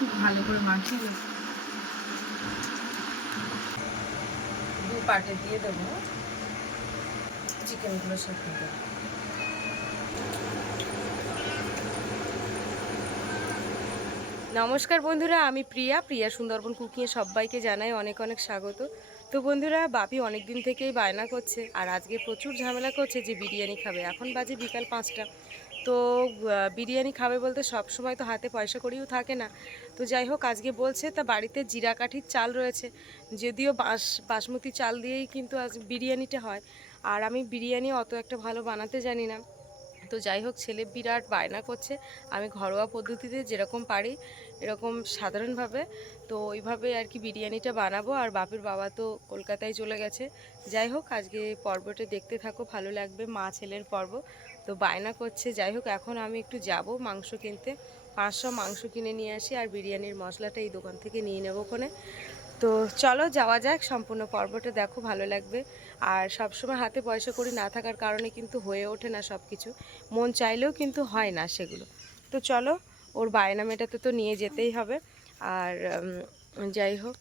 খুব ভালো করে মাখিয়ে দু পাটে দিয়ে দেবো চিকেনগুলোর সাথে দেবো। নমস্কার বন্ধুরা, আমি প্রিয়া সুন্দরবন কুকিংয়ে সবাইকে জানাই অনেক অনেক স্বাগত। তো বন্ধুরা, বাপি অনেক দিন থেকেই বায়না করছে আর আজকে প্রচুর ঝামেলা করছে যে বিরিয়ানি খাবে। এখন বাজে বিকাল 5টা। তো বিরিয়ানি খাবে বলতে সব সময় তো হাতে পয়সা করিও থাকে না। তো যাই হোক, আজকে বলছে তা বাড়িতে জিরা কাঠির চাল রয়েছে, যদিও বাসমতি চাল দিয়েই কিন্তু আজ বিরিয়ানিটা হয়। আর আমি বিরিয়ানি অত একটা ভালো বানাতে জানি না। তো যাই হোক, ছেলে বিরাট বায়না করছে আমি ঘরোয়া পদ্ধতিতে যেরকম পারি এরকম সাধারণভাবে তো ওইভাবে আর কি বিরিয়ানিটা বানাবো। আর বাপের বাবা তো কলকাতায় চলে গেছে। যাই হোক, আজকে পর্বটা দেখতে থাকো, ভালো লাগবে, মা ছেলের পর্ব। তো বায়না করছে। যাই হোক, এখন আমি একটু যাব মাংস কিনতে, 500 মাংস কিনে নিয়ে আসি আর বিরিয়ানির মশলাটা এই দোকান থেকে নিয়ে নেবো ওখানে। তো চলো যাওয়া যাক, সম্পূর্ণ পর্বটা দেখো, ভালো লাগবে। আর সবসময় হাতে পয়সা করি না থাকার কারণে কিন্তু হয়ে ওঠে না সব কিছু, মন চাইলেও কিন্তু হয় না সেগুলো। তো চলো, ওর বায়না মেটাতে তো নিয়ে যেতেই হবে। আর যাই হোক,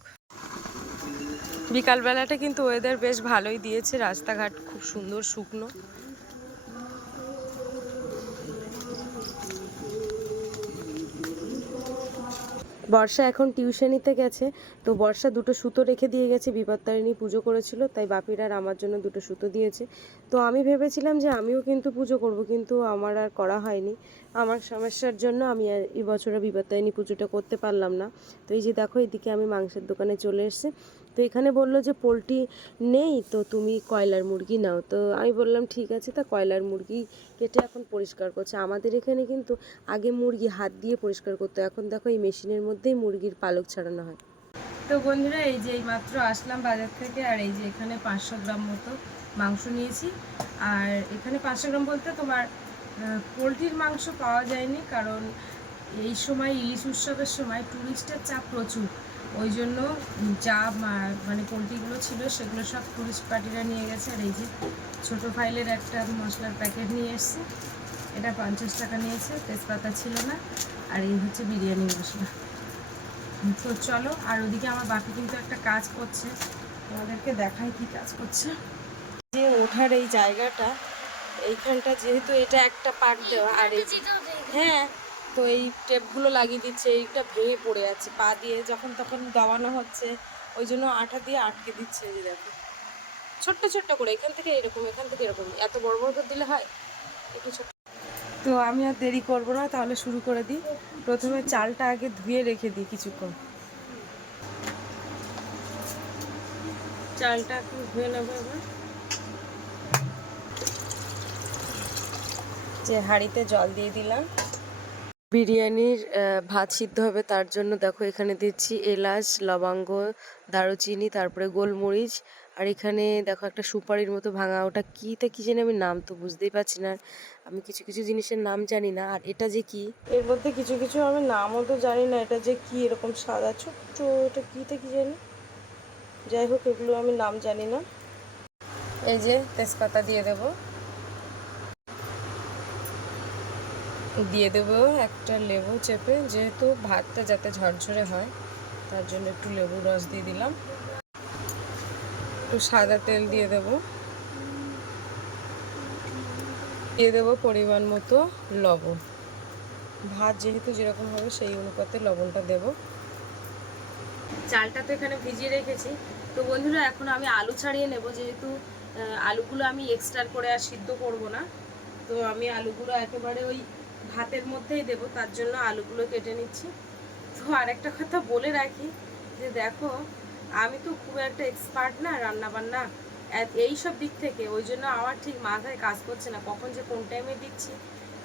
বিকালবেলাটা কিন্তু ওয়েদার বেশ ভালোই দিয়েছে, রাস্তাঘাট খুব সুন্দর শুকনো। বর্ষা এখন টিউশনিতে গেছে। তো বর্ষা দুটো সুতো রেখে দিয়ে গেছে, বিপত্তারিণী পুজো করেছিল তাই বাপির আর আমার জন্য দুটো সুতো দিয়েছে। তো আমি ভেবেছিলাম যে আমিও কিন্তু পুজো করব, কিন্তু আমার আর করা হয়নি। আমার সমস্যার জন্য আমি আর এই বছরে বিপত্তারিণী পুজোটা করতে পারলাম না। তো এই যে দেখো, এদিকে আমি মাংসের দোকানে চলে এসেছি। তো এখানে বললো যে পোলট্রি নেই, তো তুমি কয়লার মুরগি নাও। তো আমি বললাম ঠিক আছে। তা কয়লার মুরগি কেটে এখন পরিষ্কার করছে। আমাদের এখানে কিন্তু আগে মুরগি হাত দিয়ে পরিষ্কার করতো, এখন দেখো এই মেশিনের মধ্যেই মুরগির পালক ছাড়ানো হয়। তো বন্ধুরা, এই যে এই মাত্র আসলাম বাজার থেকে, আর এই যে এখানে 500 গ্রাম মতো মাংস নিয়েছি। আর এখানে 500 গ্রাম বলতে তোমার পোলট্রির মাংস পাওয়া যায়নি, কারণ এই সময় ইলিশ উৎসবের সময় টুরিস্টের চাপ প্রচুর। ওই জন্য যা মানে পোলট্রিগুলো ছিল সেগুলো সব টুরিস্ট পার্টিরা নিয়ে গেছে। আর এই যে ছোটো ফাইলের একটা মশলার প্যাকেট নিয়ে এসেছি, এটা 50 টাকা নিয়েছে, তেজপাতা ছিল না। আর এই হচ্ছে বিরিয়ানি মশলা। তো চলো, আর ওদিকে আমার বাকি কিন্তু একটা কাজ করছে, তোমাদেরকে দেখাই কি কাজ করছে। যে ওঠার এই জায়গাটা, এইখানটা যেহেতু এটা একটা পার্ট দেওয়া, আর এই হ্যাঁ, তো এই টেপগুলো লাগিয়ে দিচ্ছে, এইটা ভেঙে পড়ে আছে, পা দিয়ে যখন তখন দাবানো হচ্ছে, ওই জন্য আঠা দিয়ে আটকে দিচ্ছে। এই যে দেখো, ছোট্ট ছোট্ট করে এখান থেকে এরকম, এখান থেকে এরকম, এত বড় বড় করে দিলে হয়, একটু ছোট। তো আমি আর দেরি করবো না, তাহলে শুরু করে দিই। প্রথমে চালটা আগে ধুয়ে রেখে দিই কিছুক্ষণ। চালটা একটু ধুয়ে নেবো এবার। যে হাঁড়িতে জল দিয়ে দিলাম, বিরিয়ানির ভাত সিদ্ধ হবে তার জন্য দেখো এখানে দিচ্ছি এলাচ, লবঙ্গ, দারুচিনি, তারপরে গোলমরিচ। আর এখানে দেখো একটা সুপারির মতো ভাঙা, ওটা কীতে কী জানি, আমি নাম তো বুঝতেই পারছি না, আমি কিছু কিছু জিনিসের নাম জানি না। আর এটা যে কি, এর মধ্যে কিছু কিছু আমি নামও তো জানি না, এটা যে কি এরকম সাদা ছোট্ট, এটা কীতে কী জানি, যাই হোক এগুলো আমি নাম জানি না। এই যে তেজপাতা দিয়ে দেবো, দিয়ে দেবো একটা লেবু চেপে, যেহেতু ভাতটা যাতে ঝরঝরে হয় তার জন্য একটু লেবুর রস দিয়ে দিলাম। একটু সাদা তেল দিয়ে দেবো, দিয়ে দেবো পরিমাণ মতো লবণ। ভাত যেহেতু যেরকম হবে সেই অনুপাতে লবণটা দেব। চালটা তো এখানে ভিজিয়ে রেখেছি। তো বন্ধুরা, এখন আমি আলু ছাড়িয়ে নেব, যেহেতু আলুগুলো আমি এক্সট্রা করে আর সিদ্ধ করব না। তো আমি আলুগুলো একেবারে ওই ভাতের মধ্যেই দেব, তার জন্য আলুগুলো কেটে নিচ্ছি। তো আরেকটা কথা বলে রাখি, যে দেখো আমি তো খুব একটা এক্সপার্ট না রান্না বান্না এই সব দিক থেকে, ওই জন্য আমার ঠিক মাথায় কাজ করছে না কখন যে কোন টাইমে দিচ্ছি।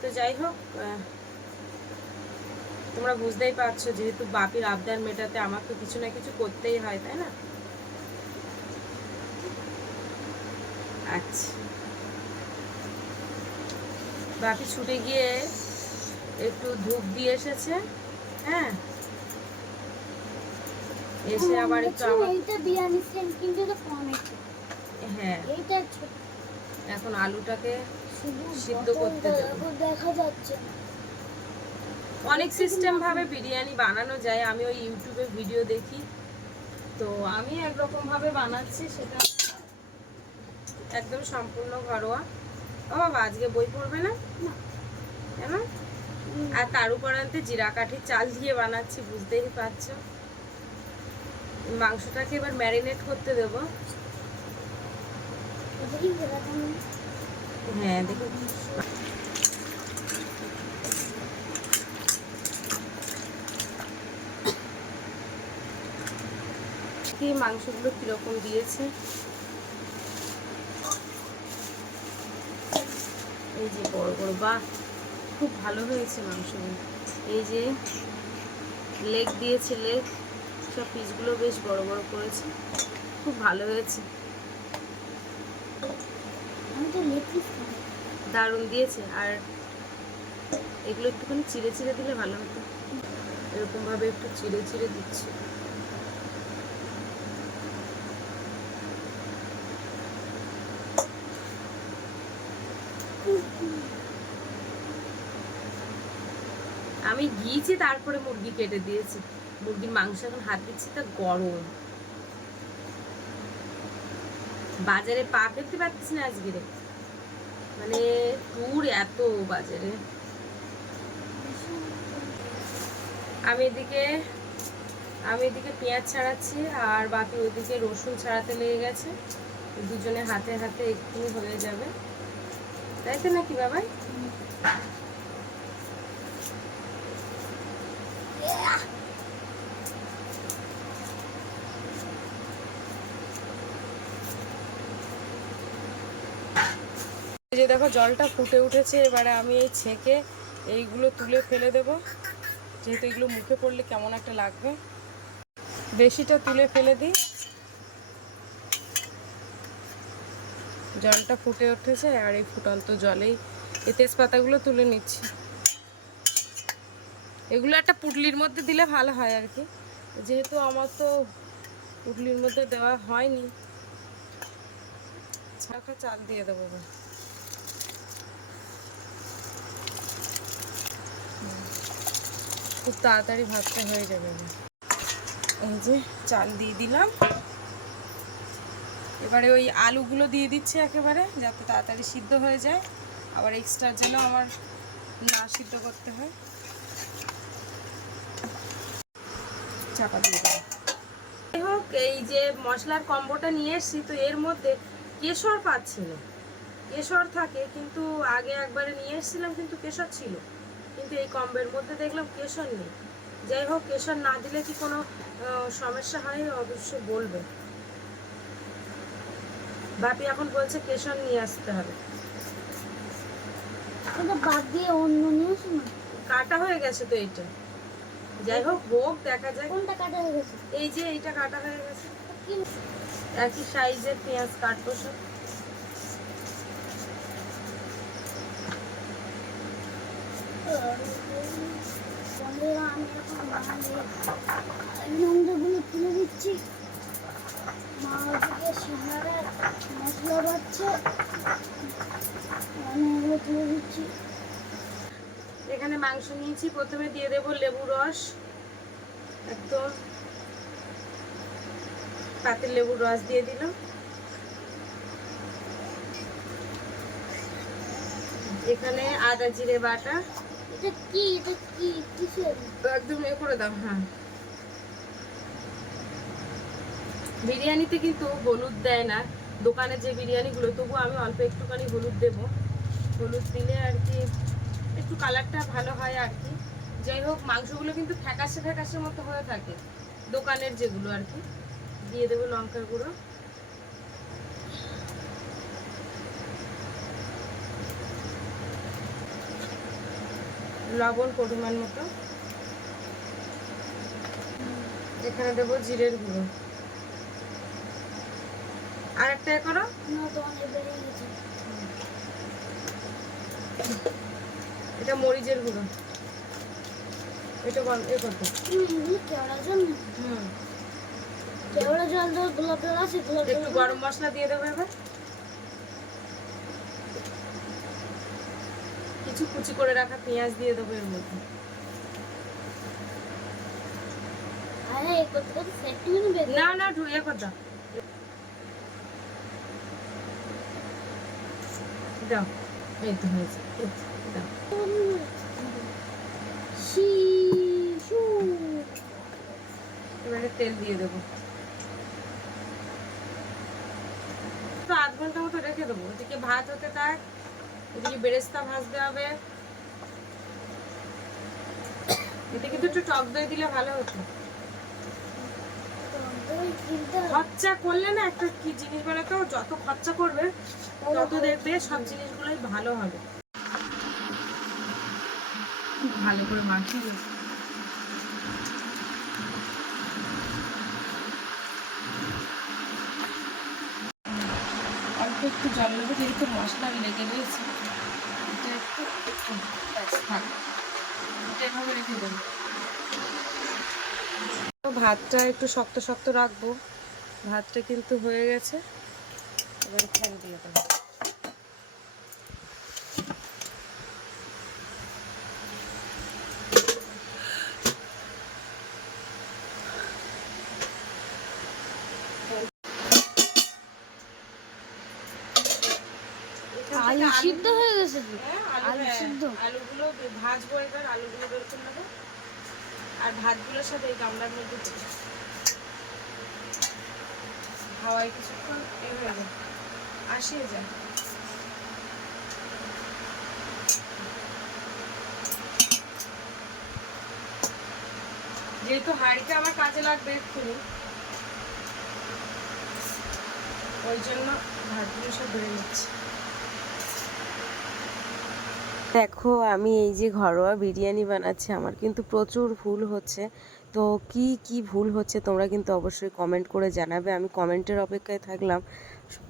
তো যাই হোক, তোমরা বুঝতেই পারছো, যেহেতু বাপির আবদার মেটাতে আমার তো কিছু না কিছু করতেই হয়, তাই না? আচ্ছা, বাপি ছুটে গিয়ে একটু ধূপ দিয়ে এসেছে। হ্যাঁ, এসে আবার একটু হ্যাঁ, এখন আলুটাকে সিদ্ধ করতে দেবো। দেখা যাচ্ছে অনেক সিস্টেম ভাবে বিরিয়ানি বানানো যায়, আমি ওই ইউটিউবে ভিডিও দেখি, তো আমি একরকম ভাবে বানাচ্ছি, সেটা একদম সম্পূর্ণ ঘরোয়া। ও বাবা, আজকে বই পড়বে না কেন? আর তার উপর আনতে জিরা কাঠি চাল দিয়ে বানাচ্ছি, বুঝতেই পারছো। মাংসটাকে এবার ম্যারিনেট করতে দেবো। হ্যাঁ দেখুন, কি মাংসগুলো কিরকম দিয়েছে, এই যে বড় বড়, বাহ খুব ভালো হয়েছে মাংসগুলো। এই যে লেগ দিয়েছে, লেগ সব পিসগুলো বেশ বড় বড় করেছে, খুব ভালো হয়েছে, দারুণ দিয়েছে। আর এগুলো একটুখানি চিড়ে চিড়ে দিলে ভালো হতো, এরকম ভাবে একটু চিড়ে চিড়ে দিচ্ছি। আমি গিয়েছি, তারপরে মুরগি কেটে দিয়েছি, মুরগির মাংস এখন হাত দিচ্ছি, তা গরম, বাজারে পা ফেলতে পারছি না আজকে, মানে টুর এত বাজারে। আমি এদিকে পেঁয়াজ ছাড়াচ্ছি, আর বাকি ওইদিকে রসুন ছাড়াতে লেগে গেছে, দুজনে হাতে হাতে এক্ষুনি হয়ে যাবে, তাই তো নাকি বাবাই? এই যে দেখো জলটা ফুটে উঠেছে, এবারে আমি এই ছেঁকে এইগুলো তুলে ফেলে দেব, যেহেতু এগুলো মুখে পড়লে কেমন একটা লাগবে, বেশিটা তুলে ফেলে দিই। জলটা ফুটে উঠেছে, আর এই ফুটন্ত জলেই এই তেজপাতাগুলো তুলে নিচ্ছি। এগুলো একটা পুটলির মধ্যে দিলে ভালো হয় আর কি, যেহেতু আমার তো পুটলির মধ্যে দেওয়া হয়নি। ছাঁকা চাল দিয়ে দেবো, খুব তাড়াতাড়ি ভাতটা হয়ে যাবে। এই যে চাল দিয়ে দিলাম, এবারে ওই আলুগুলো দিয়ে দিচ্ছি একেবারে, যাতে তাড়াতাড়ি সিদ্ধ হয়ে যায়, আবার এক্সট্রা যেন আমার না সিদ্ধ করতে হয়। চাপা দিয়ে দেবো। যাই হোক, এই যে মশলার কম্বোটা নিয়ে এসছি, তো এর মধ্যে কেশর পাচ্ছি না। কেশর থাকে, কিন্তু আগে একবারে নিয়ে এসেছিলাম, কিন্তু কেশর ছিল, কিন্তু এই কম্বের মধ্যে দেখলাম কেশর নেই। যাই হোক, কেশর না দিলে কি কোনো সমস্যা হয় অবশ্যই বলবে। বাপি এখন বলছে কেশর নিয়ে আসতে হবে। বাদ দিয়ে অন্য নিয়ে আসো না, কাটা হয়ে গেছে তো এইটা। যাই হোক, হোক, দেখা যায়। কোনটা কাটা হয়ে গেছে? এই যে এইটা কাটা হয়ে গেছে, একই সাইজের পেঁয়াজ কাটবো সব। আমি এখন লঙ্কাগুলো তুলে দিচ্ছি, মা ওদিকে সিঙ্গারা মশলা বাচ্ছে, আমি এগুলো তুলে দিচ্ছি। এখানে মাংস নিয়েছি, প্রথমে দিয়ে দেবো লেবু রস, একদম পাতিল লেবুর রস দিয়ে দিলাম। এখানে আদা জিরে বাটা, এটা কি কিসের একদম এ করে দাও। হ্যাঁ, বিরিয়ানিতে কিন্তু হলুদ দেয় না দোকানে যে বিরিয়ানিগুলো, তবু আমি অল্প একটুখানি হলুদ দেব, হলুদ দিলে আর কি একটু কালারটা ভালো হয় আর কি। যাই হোক, মাংসগুলো কিন্তু ফ্যাকাশে ফ্যাকাশে মতো হয়ে থাকে দোকানের যেগুলো আর কি। দিয়ে দেবো লঙ্কার গুঁড়ো, লবণ পরিমাণ মতো, এখানে দেবো জিরের গুঁড়ো, আর একটা করো, এটা মরিচের গুঁড়ো, এটা এ করতে একটু গরম মশলা দিয়ে দেবো। এবার কিছু কুচি করে রাখা পেঁয়াজ দিয়ে দেবো এর মধ্যে, না না ঢুয়ে কথা দাও, এই তো হয়েছে, দাও। এবারে তেল দিয়ে দেবো, তো আধ ঘন্টা মতো রেখে দেবো। ওদিকে ভাত হতে থাক, এদিকে বেরেস্তা ভাজতে হবে। এতে কিন্তু একটু টক দই দিলে ভালো হতো। খরচা করলে না একটা কি জিনিস বলে তো, যত খরচা করবে তত দেখবে সব জিনিসগুলোই ভালো হবে। ভালো করে মাখিয়ে অল্প একটু জল নেবে, যেহেতু মশলা লেগে রয়েছে এটা একটু থাক, এটা এভাবে রেখে দেবো। ভাতটা একটু শক্ত শক্ত রাখবো। ভাতটা কিন্তু হয়ে গেছে, এবার ফ্যান দিয়ে দেবো। আলু সিদ্ধ হয়ে গেছে। আলু সিদ্ধ, আলুগুলো ভাজবো, এবার আলুগুলো বের করে নেবো আর ভাতগুলোর সাথে এই গামলার মধ্যে হাওয়ায় কিছুক্ষণ এ হয়ে যায়, আসিয়ে যায়। যেহেতু হাঁড়িটা আমার কাজে লাগবে এক্ষুনি, ওই জন্য ভাতগুলো সব বেড়ে নিচ্ছি। দেখো আমি এই যে ঘরোয়া বিরিয়ানি বানাচ্ছি, আমার কিন্তু প্রচুর ভুল হচ্ছে। তো কি কি ভুল হচ্ছে তোমরা কিন্তু অবশ্যই কমেন্ট করে জানাবে, আমি কমেন্টের অপেক্ষায় থাকলাম।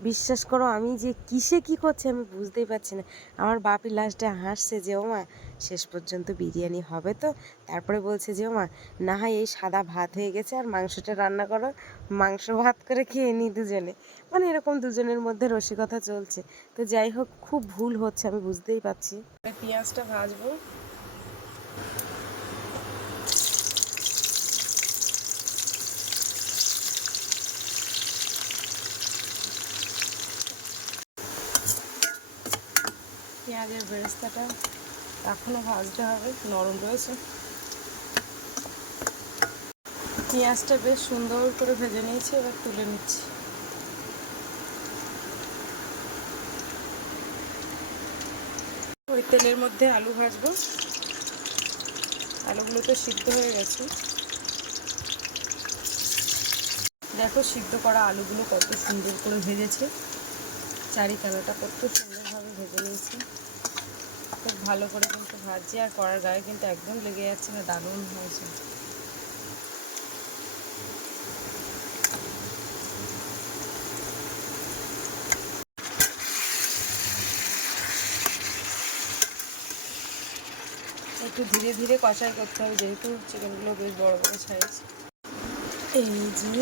বিশ্বাস করো আমি যে কিসে কি করছি আমি বুঝতেই পারছি না। আমার বাপি লাস্টে হাসছে যে ও মা শেষ পর্যন্ত বিরিয়ানি হবে তো, তারপরে বলছে যে ও মা না হয় এই সাদা ভাত হয়ে গেছে আর মাংসটা রান্না করো, মাংস ভাত করে খেয়ে নিই দুজনে। মানে এরকম দুজনের মধ্যে রসিকতা চলছে। তো যাই হোক খুব ভুল হচ্ছে আমি বুঝতেই পারছি। পেঁয়াজটা ভাজবো, পেঁয়াজের বেরেস্তাটা এখনো ভাজতে হবে, নরম রয়েছে। পেঁয়াজটা বেশ সুন্দর করে ভেজে নিয়েছি, এবার তুলে নিচ্ছি। ওই তেলের মধ্যে আলু ভাজবো, আলুগুলো তো সিদ্ধ হয়ে গেছে। দেখো সিদ্ধ করা আলুগুলো কত সুন্দর করে ভেজেছে, চারিতলাটা কত সুন্দরভাবে ভেজে নিয়েছি। খুব ভালো করে কিন্তু ভাজছি, আর কড়ার গায়ে কিন্তু একদম লেগে যাচ্ছে না, দারুণ হয়েছে। একটু ধীরে ধীরে কষাই করতে হবে, যেহেতু চিকেনগুলো বেশ বড় বড় সাইজ। এই যে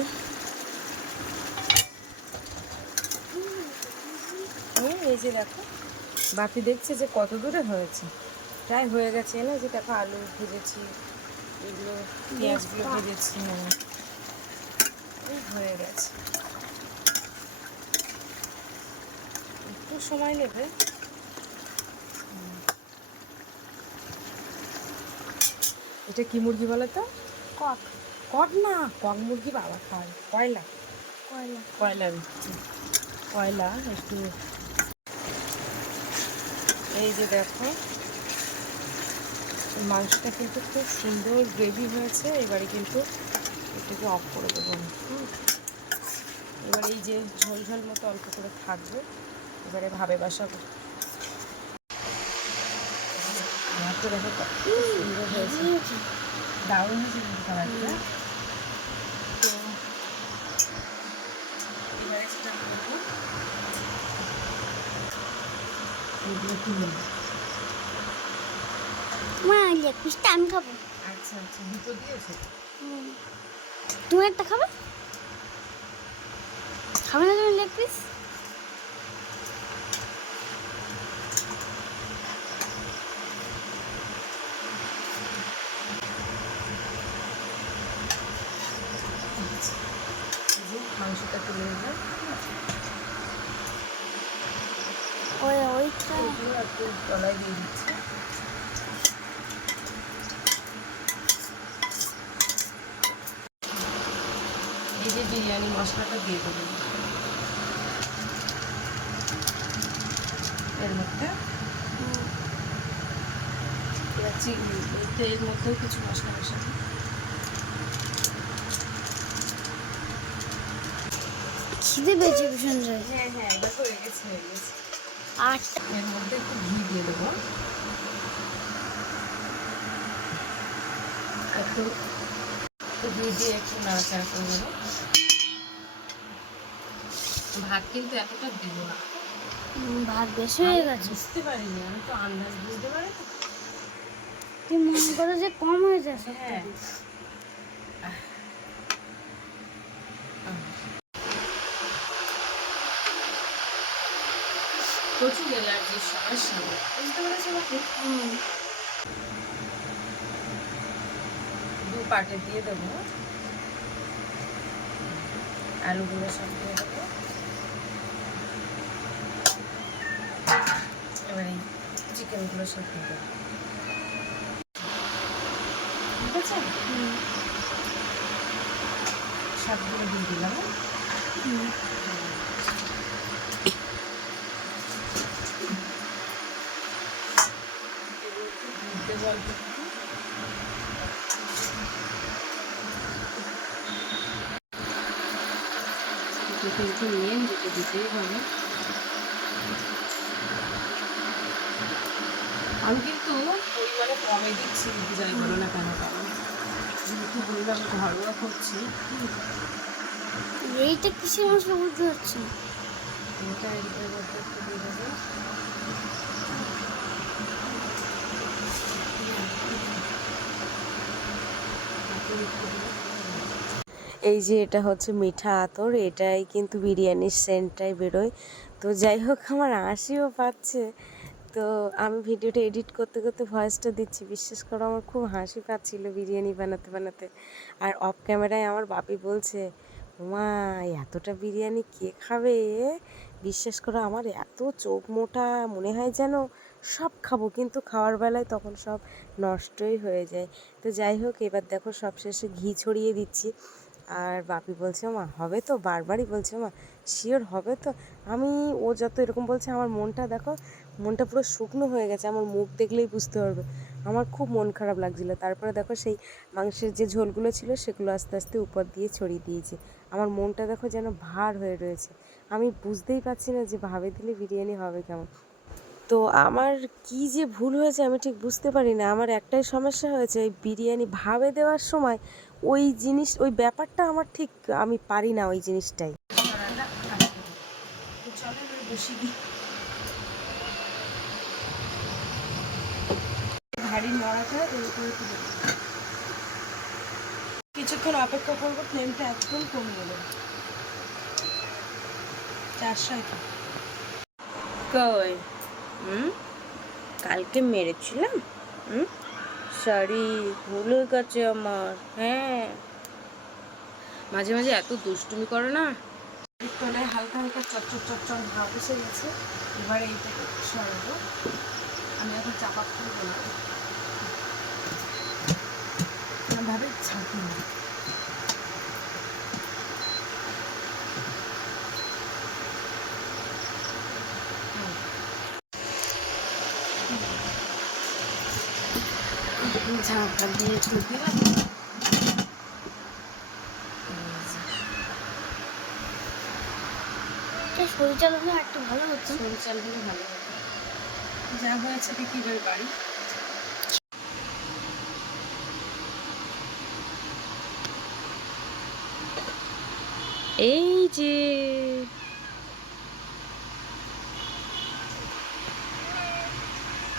এই যে দেখো বাপি দেখছে যে কত দূরে হয়েছে, প্রায় হয়ে গেছে না। যে দেখো আলু ভেজেছি, এগুলো পেঁয়াজগুলো ভেজেছি, হয়ে গেছে। একটু সময় নেবে। এটা কি মুরগি বলো তো? কক। কক না, কক মুরগি বাবা খায়, কয়লা, কয়লা কয়লা একটু। এই যে দেখো মাংসটা কিন্তু খুব সুন্দর গ্রেভি হয়েছে। এবারে কিন্তু এটাকে অফ করে দেবো। এবার এই যে ঝোল ঝোল মতো অল্প করে থাকবে, এবারে ভাবে বসাবো। দেখো কত সুন্দর হয়েছে, দারুণ হয়েছে কিন্তু খাবারটা। তো এবারে সেটা করবো, এগুলো কি বলবো। লেগ পিসটা আমি খাবো। আচ্ছা আচ্ছা, দুটো দিয়েছে। তুমি একটা খাবে? খাবে না তুমি লেগ পিস? মাংসটা তুলে নিলাম, ঠিক আছে? ওইটা এগুলো একটু তলায় দিয়ে দিচ্ছি। এই যে বিরিয়ানি মশলাটা দিয়ে দেবেন এর মধ্যে। এর মধ্যেও কিছু মশলা মেশাবো। খিদে পেয়েছে ভীষণ জোরে। হ্যাঁ হ্যাঁ, এবার হয়ে গেছে হয়ে গেছে। আর এর মধ্যে একটু ঘি দিয়ে দেবো, একটু ঘি দিয়ে একটু নাড়াচাড়া করে দেবো। ভাত কিন্তু এতটা দিব না, ভাত বেশি হয়ে গেছে। বুঝতে পারিনি, আমি তো আন্দাজ বুঝতে পারি না। তুই মনে করো যে কম হয়ে যায় সব হ্যাঁ। থেকে। প্রচুর অ্যালার্জির সমস্যা, বুঝতে পেরেছো নাকি? দু পাটে দিয়ে দেবো, আলুগুলো সব দিয়ে দেবো। এবার এই চিকেনগুলো সব দিয়ে দেবো, ঠিক আছে? সবগুলো দিয়ে দিলাম। দেবো অল্প একটু। এটা কিন্তু মেন, যেটা দিতেই হবে। আমি কিন্তু পরিমাণে কমে দিচ্ছি, যাই বলো না কেন, কারণ যেহেতু বললাম ঘরোয়া করছি। এইটা কিসের মশলা বুঝতে পারছি না। এটা এর মধ্যে একটু দিয়ে দেবো। এই যে এটা হচ্ছে মিঠা আতর, এটাই কিন্তু বিরিয়ানির সেন্টটাই বেরোয়। তো যাই হোক, আমার হাসিও পাচ্ছে। তো আমি ভিডিওটা এডিট করতে করতে ভয়েসটা দিচ্ছি, বিশ্বাস করো আমার খুব হাসি পাচ্ছিল বিরিয়ানি বানাতে বানাতে। আর অফ ক্যামেরায় আমার বাপি বলছে, মা এতটা বিরিয়ানি কে খাবে? বিশ্বাস করো আমার এত চোখ মোটা, মনে হয় যেন সব খাবো, কিন্তু খাওয়ার বেলায় তখন সব নষ্টই হয়ে যায়। তো যাই হোক, এবার দেখো সবশেষে ঘি ছড়িয়ে দিচ্ছি। আর বাপি বলছে, মা হবে তো? বারবারই বলছে, মা শিওর হবে তো? আমি, ও যত এরকম বলছে, আমার মনটা দেখো, মনটা পুরো শুকনো হয়ে গেছে। আমার মুখ দেখলেই বুঝতে পারবে, আমার খুব মন খারাপ লাগছিলো। তারপরে দেখো সেই মাংসের যে ঝোলগুলো ছিল সেগুলো আস্তে আস্তে উপর দিয়ে ছড়িয়ে দিয়েছি। আমার মনটা দেখো যেন ভার হয়ে রয়েছে। আমি বুঝতেই পারছি না যে ভাবে দিলে বিরিয়ানি হবে কেমন। তো আমার কি যে ভুল হয়েছে আমি ঠিক বুঝতে পারি না। আমার একটাই সমস্যা হয়েছে, ওই বিরিয়ানি ভাবে দেওয়ার সময় ওই জিনিস, ওই ব্যাপারটা আমার ঠিক, আমি পারি না ওই জিনিসটাই। ভারী নড়াটা এর উপরে তুলে দিই। কিছুক্ষণ অপেক্ষা করবো, ফ্লেমটা একদম কমিয়ে দেবো। 400 কই কালকে মেরেছিলাম, সরি, ভুলে গেছে আমার। হ্যাঁ, মাঝে মাঝে এত দুষ্টুমি করো না। তলায় হালকা হালকা চচ্চর চচ্চর ভাব এসে গেছে। এবার এইটাকে সরাবো। আমি এখন চাপা খুলবো না, ভাবে ছাঁকি না। ঝাঁকা দিয়ে একটু দিলাম। সরি চালানো একটু ভালো হতো। সরু চাল হলে ভালো হতো। যা হয়েছে দেখি এবার বাড়ি। এই যে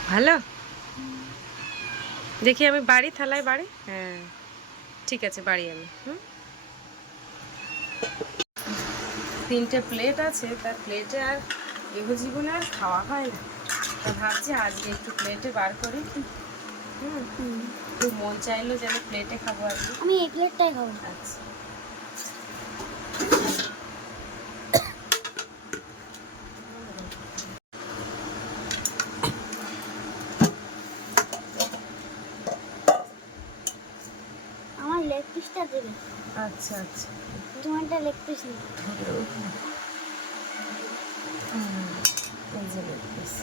ভালো, দেখি আমি বাড়ি, থালায় বাড়ি। হ্যাঁ ঠিক আছে, বাড়ি আমি। 3টে প্লেট আছে, তার প্লেটে আর এগো জীবনে আর খাওয়া হয় না। তা ভাবছি আজকে একটু প্লেটে বার করি। একটু মন চাইলো যেন প্লেটে খাবো আর কি। আমি এই প্লেটটাই খাবো। আচ্ছা, লেগ পিসটা দেবে। আচ্ছা আচ্ছা, তোমারটা লেগ পিস নেই। এই যে লেগ পিস।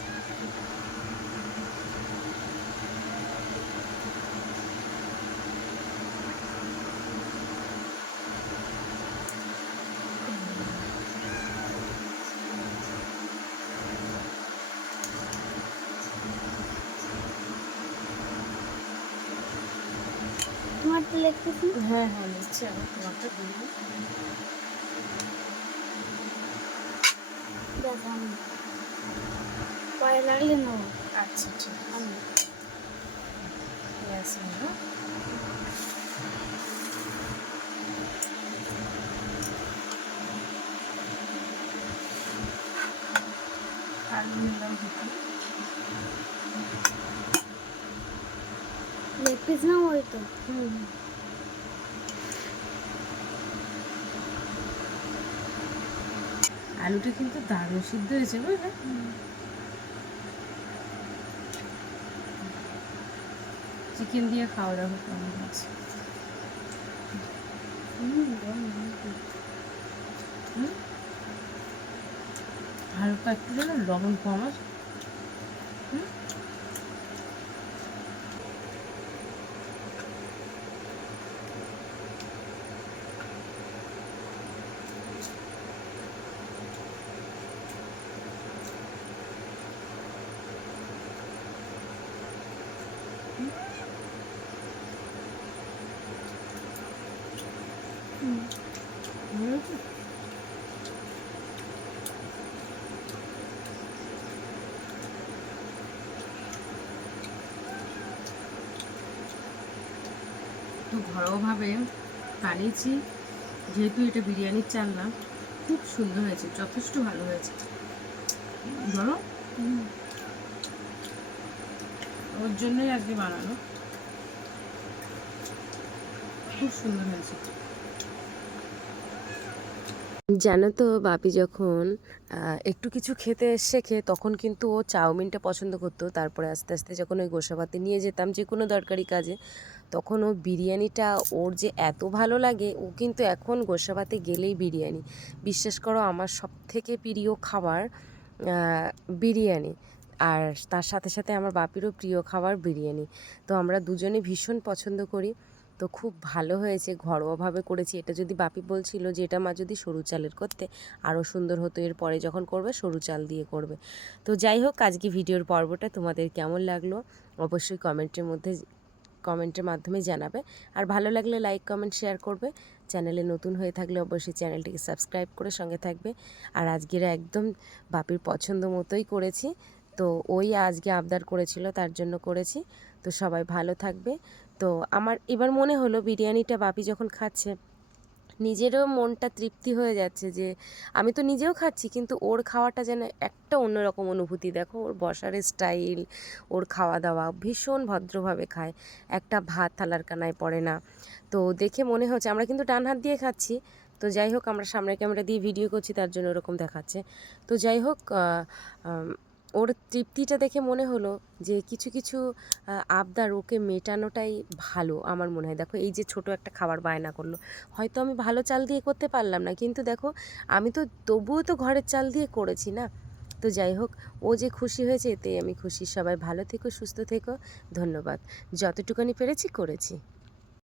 তোমারটা লেগ পিস নেই। হ্যাঁ হ্যাঁ, নিচ্ছি আমি তোমারটা দিই। দেখ আমি পরে লাগলে নেবো আচ্ছা ঠিক আছে, আমি। পেঁয়াজ নেব। আলু নিলাম দুটো। লেগ পিস না ওই তো। আলুটা কিন্তু দারুণ সিদ্ধ হয়েছে, বুঝলে? চিকেন দিয়ে খাওয়া দাওয়া কেমন আছে? হালকা একটু যেন লবণ কম আছে। একটু ঘরোয়াভাবে বানিয়েছি, যেহেতু এটা বিরিয়ানির চাল না, খুব সুন্দর হয়েছে, যথেষ্ট ভালো হয়েছে। বলো, ওর জন্যই আজকে বানানো, খুব সুন্দর হয়েছে। জানো তো, বাপি যখন একটু কিছু খেতে শেখে তখন কিন্তু ও চাউমিনটা পছন্দ করতো। তারপরে আস্তে আস্তে যখন ওই গোসাবাতে নিয়ে যেতাম যে কোনো দরকারি কাজে, তখন ও বিরিয়ানিটা ওর যে এত ভালো লাগে, ও কিন্তু এখন গোসাবাতে গেলেই বিরিয়ানি। বিশ্বাস করো, আমার সবথেকে প্রিয় খাবার বিরিয়ানি। আর তার সাথে সাথে আমার বাপিরও প্রিয় খাবার বিরিয়ানি। তো আমরা দুজনে ভীষণ পছন্দ করি। তো খুব ভালো হয়েছে, ঘরোয়াভাবে করেছি। এটা যদি বাপি বলছিল যে এটা মা যদি সরু চালের করতে আরও সুন্দর হতো, এর পরে যখন করবে সরু চাল দিয়ে করবে। তো যাই হোক, আজকে ভিডিওর পর্বটা তোমাদের কেমন লাগলো অবশ্যই কমেন্টের মাধ্যমে জানাবে। আর ভালো লাগলে লাইক কমেন্ট শেয়ার করবে। চ্যানেলে নতুন হয়ে থাকলে অবশ্যই চ্যানেলটিকে সাবস্ক্রাইব করে সঙ্গে থাকবে। আর আজকের একদম বাপির পছন্দ মতোই করেছি। তো ওই আজকে আবদার করেছিল, তার জন্য করেছি। তো সবাই ভালো থাকবে। তো আমার এবার মনে হলো বিরিয়ানিটা বাপি যখন খাচ্ছে, নিজেরও মনটা তৃপ্তি হয়ে যাচ্ছে যে আমি তো নিজেও খাচ্ছি, কিন্তু ওর খাওয়াটা যেন একটা অন্যরকম অনুভূতি। দেখো ওর বসার স্টাইল, ওর খাওয়া দাওয়া ভীষণ ভদ্রভাবে খায়, একটা ভাত থালার কানায় পড়ে না। তো দেখে মনে হচ্ছে, আমরা কিন্তু ডান হাত দিয়ে খাচ্ছি। তো যাই হোক, আমরা সামনের ক্যামেরা দিয়ে ভিডিও করছি, তার জন্য ওরকম দেখাচ্ছে। তো যাই হোক, ওর তৃপ্তিটা দেখে মনে হলো যে কিছু কিছু আবদার ওকে মেটানোটাই ভালো আমার মনে হয়। দেখো এই যে ছোট একটা খাবার বায়না করলো, হয়তো আমি ভালো চাল দিয়ে করতে পারলাম না, কিন্তু দেখো আমি তো তবুও তো ঘরের চাল দিয়ে করেছি না। তো যাই হোক, ও যে খুশি হয়েছে এতেই আমি খুশি। সবাই ভালো থেকো, সুস্থ থেকো। ধন্যবাদ। যতটুকুনি পেরেছি করেছি।